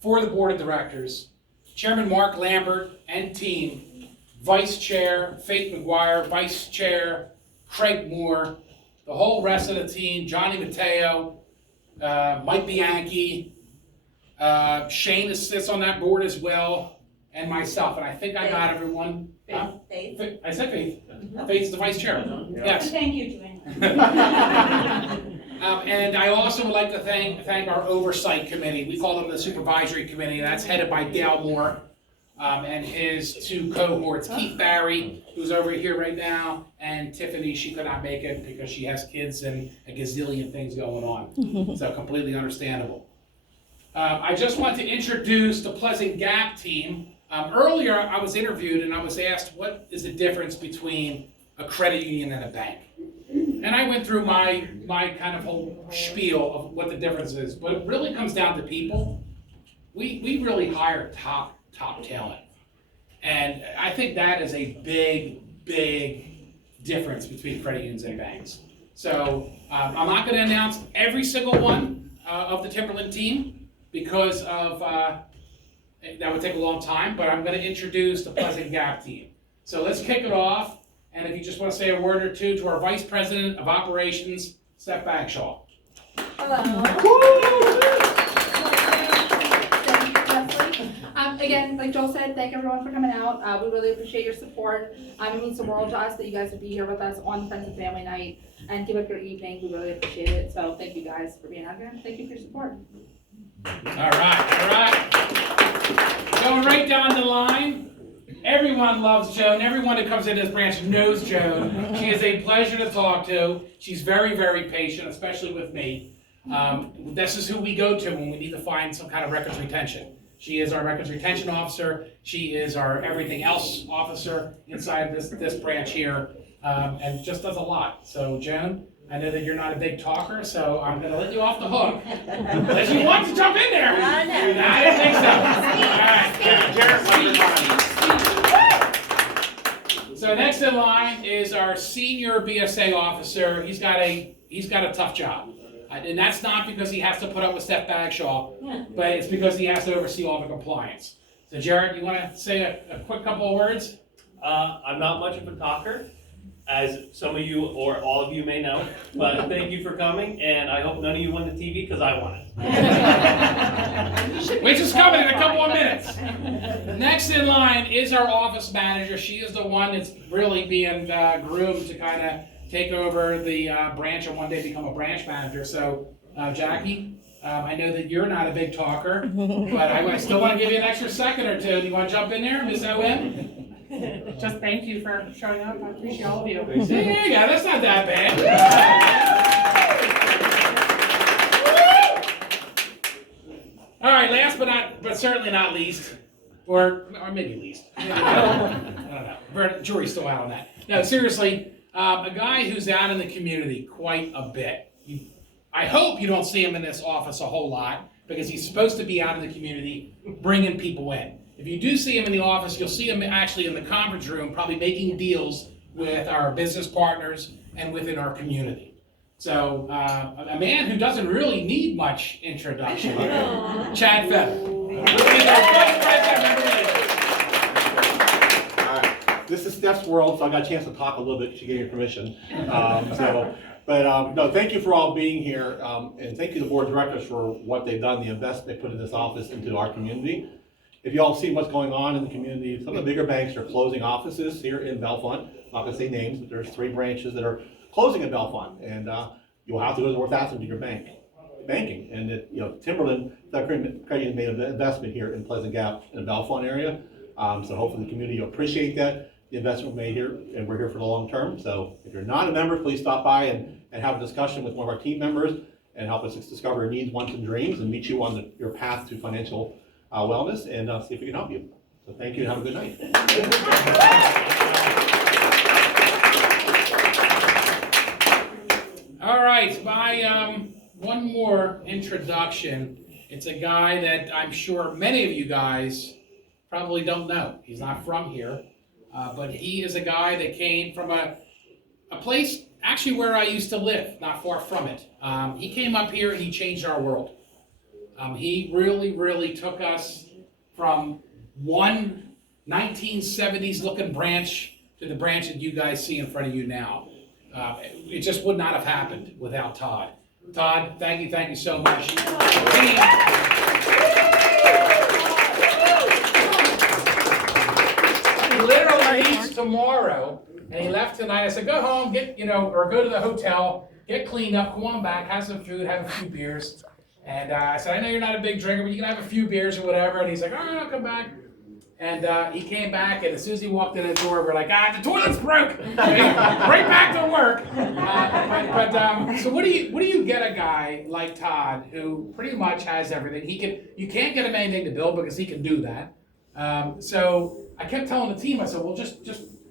for the Board of Directors, Chairman Mark Lambert and team, Vice Chair Faith McGuire, Vice Chair Craig Moore, the whole rest of the team, Johnny Mateo, Mike Bianchi, Shane sits on that board as well, and myself, and I think I got everyone. Huh? Faith. I said Faith. Faith's the Vice Chair. Yes. Thank you, Joanne. And I also would like to thank our Oversight Committee. We call them the Supervisory Committee. That's headed by Dale Moore and his two cohorts, Keith Barry, who's over here right now, and Tiffany. She could not make it because she has kids and a gazillion things going on. So completely understandable. I just want to introduce the Pleasant Gap team. Earlier, I was interviewed and I was asked, what is the difference between a credit union and a bank? And I went through my kind of whole spiel of what the difference is, but it really comes down to people. We really hire top talent. And I think that is a big difference between credit unions and banks. So I'm not going to announce every single one of the Timberland team because of that would take a long time, but I'm going to introduce the Pleasant Gap team. So let's kick it off. And if you just want to say a word or two to our Vice President of Operations, Steph Bagshaw. Hello. Thank you, Leslie. Again, like Joel said, thank everyone for coming out. We really appreciate your support. It means the world to us that you guys would be here with us on Friends and Family Night and give up your evening. We really appreciate it. So thank you guys for being out here. Thank you for your support. All right. Going right down the line. Everyone loves Joan. Everyone who comes into this branch knows Joan. She is a pleasure to talk to. She's very patient, especially with me. This is who we go to when we need to find some kind of records retention. She is our records retention officer. She is our everything else officer inside this branch here, and just does a lot. So Joan, I know that you're not a big talker, so I'm going to let you off the hook. Unless you want to jump in there. I know. No, I didn't think so. All right. Jared, so next in line is our senior BSA officer. He's got a tough job. And that's not because he has to put up with Steph Bagshaw, but it's because he has to oversee all the compliance. So Jared, you want to say a quick couple of words? I'm not much of a talker, as some of you or all of you may know, but thank you for coming, and I hope none of you won the TV because I won it. Which is coming in a couple of minutes. Next in line is our office manager. She is the one that's really being groomed to kind of take over the branch and one day become a branch manager. So Jackie, I know that you're not a big talker, but I still want to give you an extra second or two. Do you want to jump in there, Ms. O.M.? Just thank you for showing up. I appreciate all of you. Yeah, that's not that bad. All right, last but certainly not least, or maybe least. I don't know. Jury's still out on that. No, seriously, a guy who's out in the community quite a bit. I hope you don't see him in this office a whole lot because he's supposed to be out in the community bringing people in. If you do see him in the office, you'll see him actually in the conference room, probably making deals with our business partners and within our community. So, a man who doesn't really need much introduction, Chad Feather. This is Steph's world, so I got a chance to talk a little bit. She gave me permission. No, thank you for all being here, and thank you to the board of directors for what they've done, the investment they put in this office into our community. If you all see what's going on in the community, some of the bigger banks are closing offices here in Bellefonte. I'm not going to say names, but there's 3 branches that are closing in Bellefonte, and you'll have to go to North Athens to your banking. And Timberland, that credit made an investment here in Pleasant Gap in the Bellefonte area. So hopefully the community will appreciate that. The investment made here, and we're here for the long term. So if you're not a member, please stop by and have a discussion with one of our team members and help us discover your needs, wants, and dreams and meet you on your path to financial wellness and see if we can help you. So thank you and have a good night. All right, my one more introduction. It's a guy that I'm sure many of you guys probably don't know. He's not from here, but he is a guy that came from a place actually where I used to live, not far from it. He came up here and he changed our world. He really, really took us from one 1970s looking branch to the branch that you guys see in front of you now. It just would not have happened without Todd. Todd, thank you so much. He literally leaves tomorrow, and he left tonight. I said, go home, or go to the hotel, get cleaned up, come on back, have some food, have a few beers. And I said, I know you're not a big drinker, but you can have a few beers or whatever. And he's like, all right, I'll come back. And he came back, and as soon as he walked in the door, we're like, the toilet's broke. Right back to work. So what do you get a guy like Todd who pretty much has everything? You can't get him anything to build because he can do that. So I kept telling the team, I said, well, just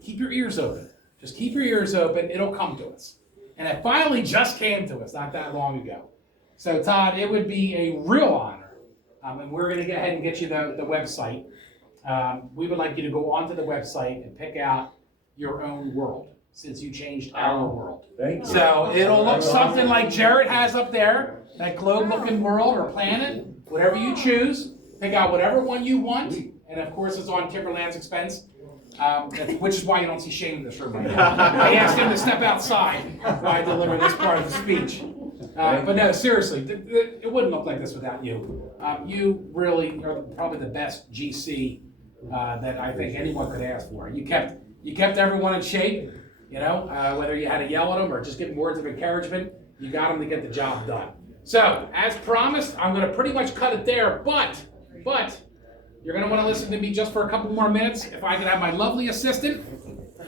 keep your ears open. Just keep your ears open. It'll come to us. And it finally just came to us not that long ago. So Todd, it would be a real honor. And we're going to go ahead and get you the website. We would like you to go onto the website and pick out your own world, since you changed our world. Thank you. So it'll look something like Jared has up there, that globe-looking world or planet, whatever you choose. Pick out whatever one you want, and of course it's on Timberland's expense, which is why you don't see Shane in this room right now. I asked him to step outside while I deliver this part of the speech. But no, seriously, it wouldn't look like this without you. You really are probably the best GC that I think anyone could ask for. You kept everyone in shape, whether you had to yell at them or just give them words of encouragement, you got them to get the job done. So, as promised, I'm going to pretty much cut it there, but you're going to want to listen to me just for a couple more minutes. If I could have my lovely assistant,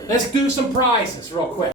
let's do some prizes real quick.